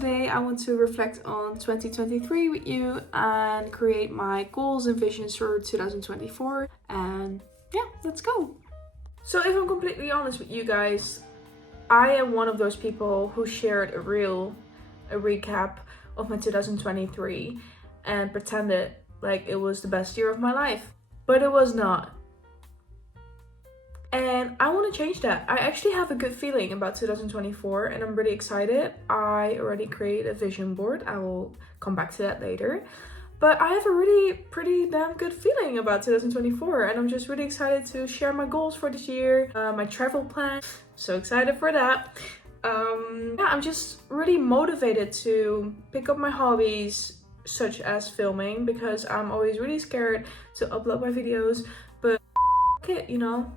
today I want to reflect on 2023 with you and create my goals and visions for 2024. And yeah, let's go. So if I'm completely honest with you guys, I am one of those people who shared a recap of my 2023 and pretended like it was the best year of my life. But it was not. And I want to change that. I actually have a good feeling about 2024 and I'm really excited. I already created a vision board. I will come back to that later. But I have a really pretty damn good feeling about 2024 and I'm just really excited to share my goals for this year, my travel plan. So excited for that. I'm just really motivated to pick up my hobbies such as filming because I'm always really scared to upload my videos. But it, you know.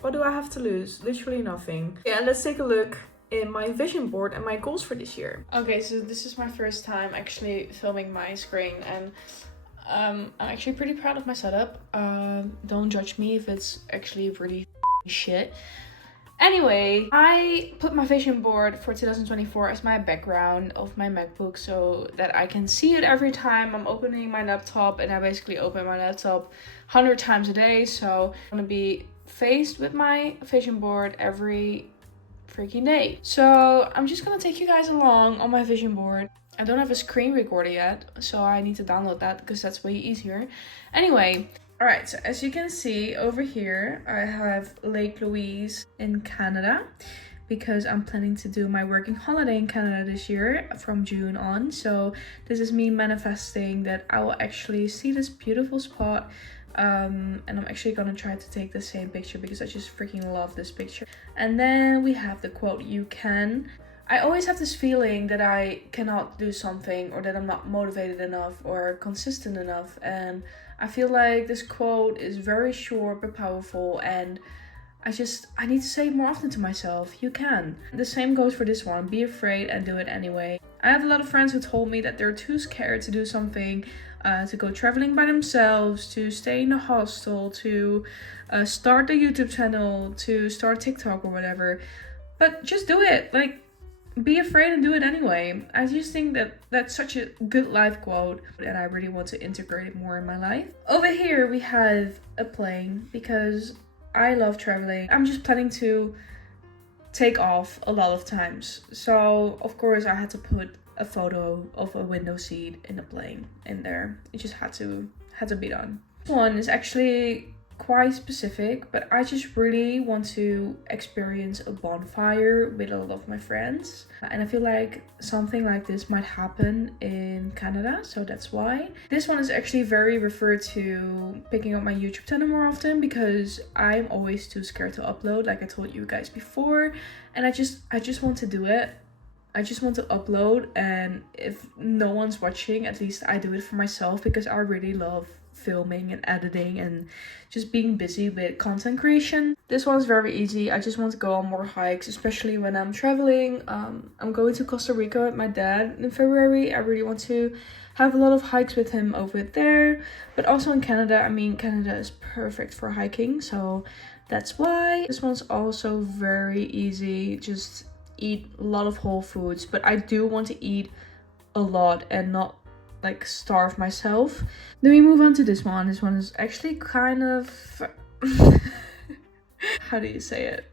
What do I have to lose? Literally nothing. Yeah, let's take a look in my vision board and my goals for this year. Okay, so this is my first time actually filming my screen and I'm actually pretty proud of my setup. Don't judge me if it's actually really shit. Anyway, I put my vision board for 2024 as my background of my MacBook so that I can see it every time I'm opening my laptop, and I basically open my laptop 100 times a day, so I'm gonna be faced with my vision board every freaking day. So I'm just gonna take you guys along on my vision board. I don't have a screen recorder yet, so I need to download that because that's way easier. Anyway, alright, so as you can see over here, I have Lake Louise in Canada because I'm planning to do my working holiday in Canada this year from June on. So this is me manifesting that I will actually see this beautiful spot. And I'm actually gonna try to take the same picture because I just freaking love this picture. And then we have the quote, "You can." I always have this feeling that I cannot do something or that I'm not motivated enough or consistent enough, and I feel like this quote is very short but powerful, and I need to say it more often to myself. You can. The same goes for this one. Be afraid and do it anyway. I have a lot of friends who told me that they're too scared to do something, to go traveling by themselves, to stay in a hostel, to start a YouTube channel, to start TikTok or whatever. But just do it. Like, be afraid and do it anyway. I just think that that's such a good life quote and I really want to integrate it more in my life. Over here we have a plane because I love traveling. I'm just planning to take off a lot of times. So of course I had to put a photo of a window seat in a plane in there. It just had to be done. This one is actually quite specific, but I just really want to experience a bonfire with a lot of my friends, and I feel like something like this might happen in Canada, so that's why. This one is actually very referred to picking up my YouTube channel more often because I'm always too scared to upload, like I told you guys before, and I just want to do it. I just want to upload, and if no one's watching, at least I do it for myself because I really love filming and editing and just being busy with content creation. This one's very easy. I just want to go on more hikes, especially when I'm traveling. I'm going to Costa Rica with my dad in February. I really want to have a lot of hikes with him over there, but also in Canada. I mean, Canada is perfect for hiking, so that's why. This one's also very easy. Just eat a lot of whole foods, but I do want to eat a lot and not like starve myself. Then we move on to this one. This one is actually kind of how do you say it,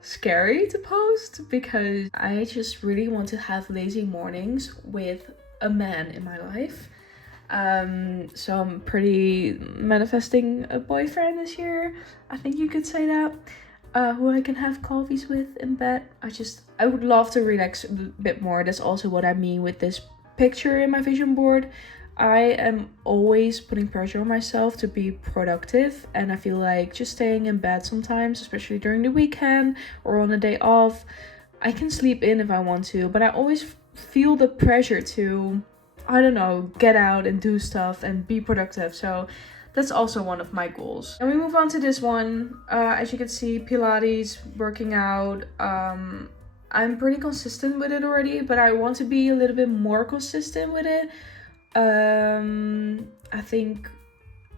scary to post because I just really want to have lazy mornings with a man in my life. So I'm pretty manifesting a boyfriend this year, I think you could say that, who I can have coffees with in bed. I would love to relax a bit more. That's also what I mean with this picture in my vision board. I am always putting pressure on myself to be productive, and I feel like just staying in bed sometimes, especially during the weekend or on a day off, I can sleep in if I want to, but I always feel the pressure to, I don't know, get out and do stuff and be productive. So that's also one of my goals. And we move on to this one. As you can see, Pilates, working out. I'm pretty consistent with it already, but I want to be a little bit more consistent with it. I think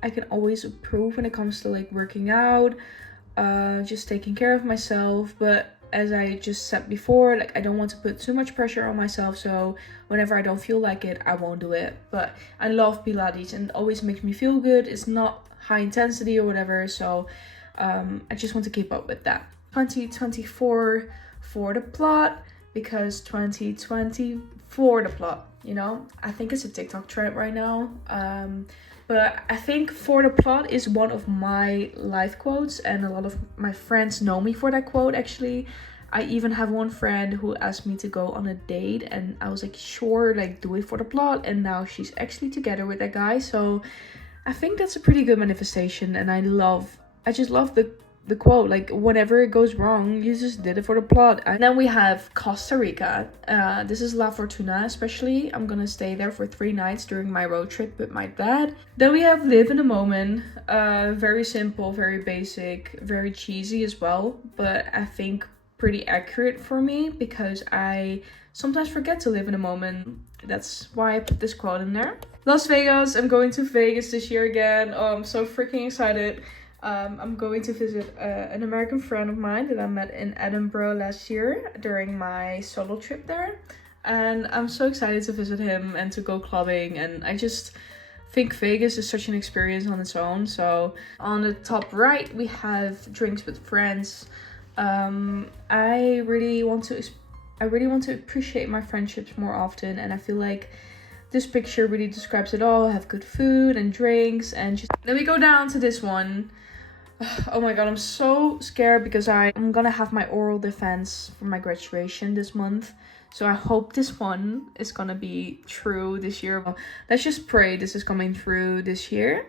I can always improve when it comes to like working out, just taking care of myself. But as I just said before, like I don't want to put too much pressure on myself, so whenever I don't feel like it, I won't do it. But I love Pilates and it always makes me feel good. It's not high intensity or whatever, so I just want to keep up with that. 2024 for the plot, because 2020 for the plot, you know? I think it's a TikTok trend right now. But I think for the plot is one of my life quotes, and a lot of my friends know me for that quote actually. I even have one friend who asked me to go on a date, and I was like, sure, like do it for the plot, and now she's actually together with that guy. So I think that's a pretty good manifestation, and I just love the quote, like whenever it goes wrong, you just did it for the plot. And then we have Costa Rica. This is La Fortuna especially. I'm gonna stay there for 3 nights during my road trip with my dad. Then we have Live in the Moment. Very simple, very basic, very cheesy as well, but I think pretty accurate for me because I sometimes forget to live in the moment. That's why I put this quote in there. Las Vegas. I'm going to Vegas this year again. Oh, I'm so freaking excited. I'm going to visit an American friend of mine that I met in Edinburgh last year during my solo trip there. And I'm so excited to visit him and to go clubbing. And I just think Vegas is such an experience on its own. So on the top right, we have drinks with friends. I really want to appreciate my friendships more often. And I feel like this picture really describes it all. Have good food and drinks and just... Then we go down to this one. Oh my god, I'm so scared because I'm gonna have my oral defense for my graduation this month. So I hope this one is gonna be true this year. Well, let's just pray this is coming through this year.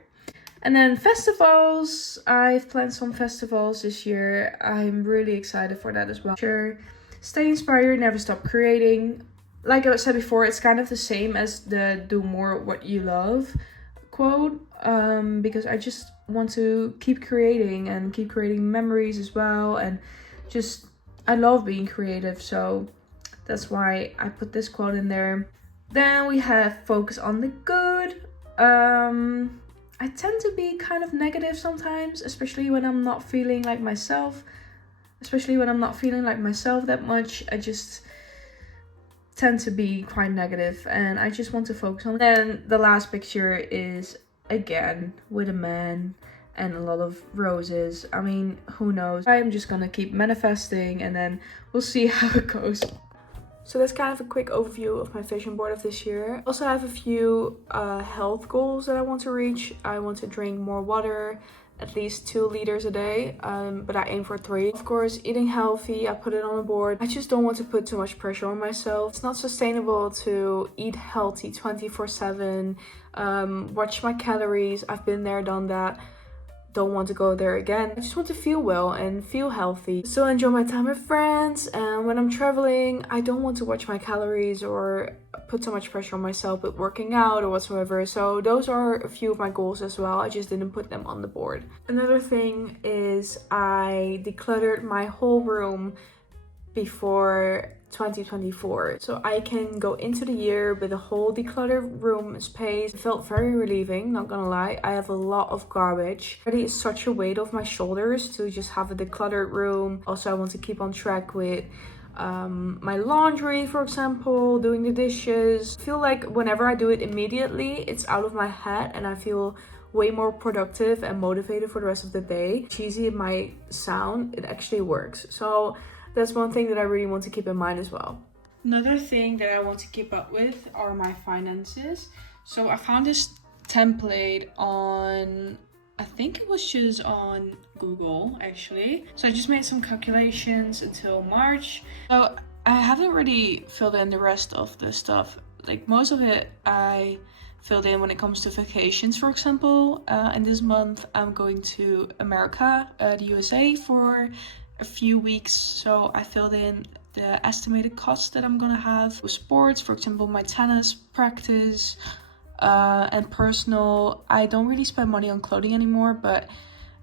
And then festivals. I've planned some festivals this year. I'm really excited for that as well. Sure. Stay inspired, never stop creating. Like I said before, it's kind of the same as the do more what you love quote, because I just want to keep creating and keep creating memories as well, and just I love being creative, so that's why I put this quote in there. Then we have focus on the good. I tend to be kind of negative sometimes, especially when I'm not feeling like myself that much. I just tend to be quite negative and I just want to focus on. Then the last picture is again with a man and a lot of roses. I mean, who knows? I'm just gonna keep manifesting and then we'll see how it goes. So that's kind of a quick overview of my vision board of this year. Also, I have a few health goals that I want to reach. I want to drink more water, at least 2 liters a day, but I aim for 3. Of course, eating healthy, I put it on the board. I just don't want to put too much pressure on myself. It's not sustainable to eat healthy 24/7, watch my calories. I've been there, done that. Don't want to go there again. I just want to feel well and feel healthy. Still enjoy my time with friends, and when I'm traveling, I don't want to watch my calories or put so much pressure on myself with working out or whatsoever. So those are a few of my goals as well. I just didn't put them on the board. Another thing is I decluttered my whole room before 2024, so I can go into the year with a whole decluttered room space. It felt very relieving, not gonna lie. I have a lot of garbage. Already, it's such a weight off my shoulders to just have a decluttered room. Also, I want to keep on track with my laundry, for example, doing the dishes. I feel like whenever I do it immediately, it's out of my head and I feel way more productive and motivated for the rest of the day. Cheesy it might sound, it actually works. So that's one thing that I really want to keep in mind as well. Another thing that I want to keep up with are my finances. So I found this template on, I think it was just on Google actually. So I just made some calculations until March. So I haven't really filled in the rest of the stuff. Like most of it I filled in when it comes to vacations, for example. And this month I'm going to America, the USA for a few weeks, so I filled in the estimated costs that I'm gonna have with sports, for example my tennis practice, and personal. I don't really spend money on clothing anymore, but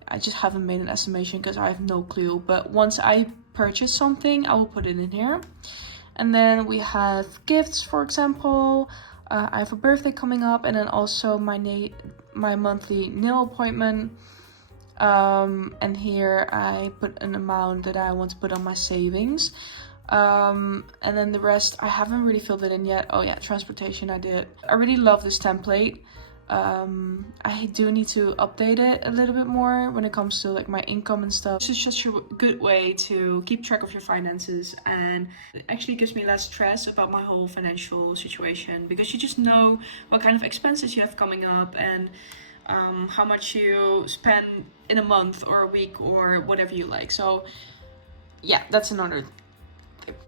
I just haven't made an estimation because I have no clue. But once I purchase something, I will put it in here. And then we have gifts, for example. I have a birthday coming up, and then also my monthly nail appointment. And here I put an amount that I want to put on my savings. And then the rest, I haven't really filled it in yet. Oh yeah, transportation I did. I really love this template. I do need to update it a little bit more when it comes to like my income and stuff. This is just a good way to keep track of your finances, and it actually gives me less stress about my whole financial situation, because you just know what kind of expenses you have coming up and how much you spend in a month or a week or whatever you like. So yeah, that's another tip.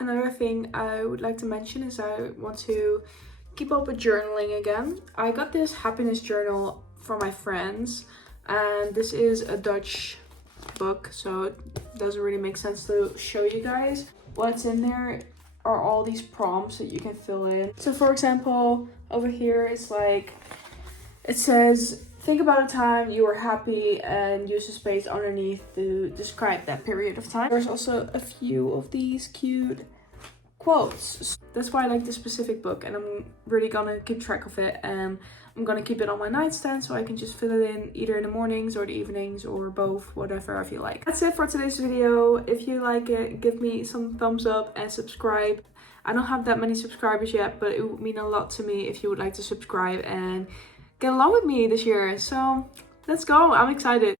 Another thing I would like to mention is I want to keep up with journaling again. I got this happiness journal from my friends, and this is a Dutch book, so it doesn't really make sense to show you guys. What's in there are all these prompts that you can fill in. So for example, over here it's like, it says, think about a time you were happy, and use the space underneath to describe that period of time. There's also a few of these cute quotes. That's why I like this specific book, and I'm really gonna keep track of it, and I'm gonna keep it on my nightstand so I can just fill it in either in the mornings or the evenings or both, whatever I feel like. That's it for today's video. If you like it, give me some thumbs up and subscribe. I don't have that many subscribers yet, but it would mean a lot to me if you would like to subscribe and get along with me this year. So let's go, I'm excited.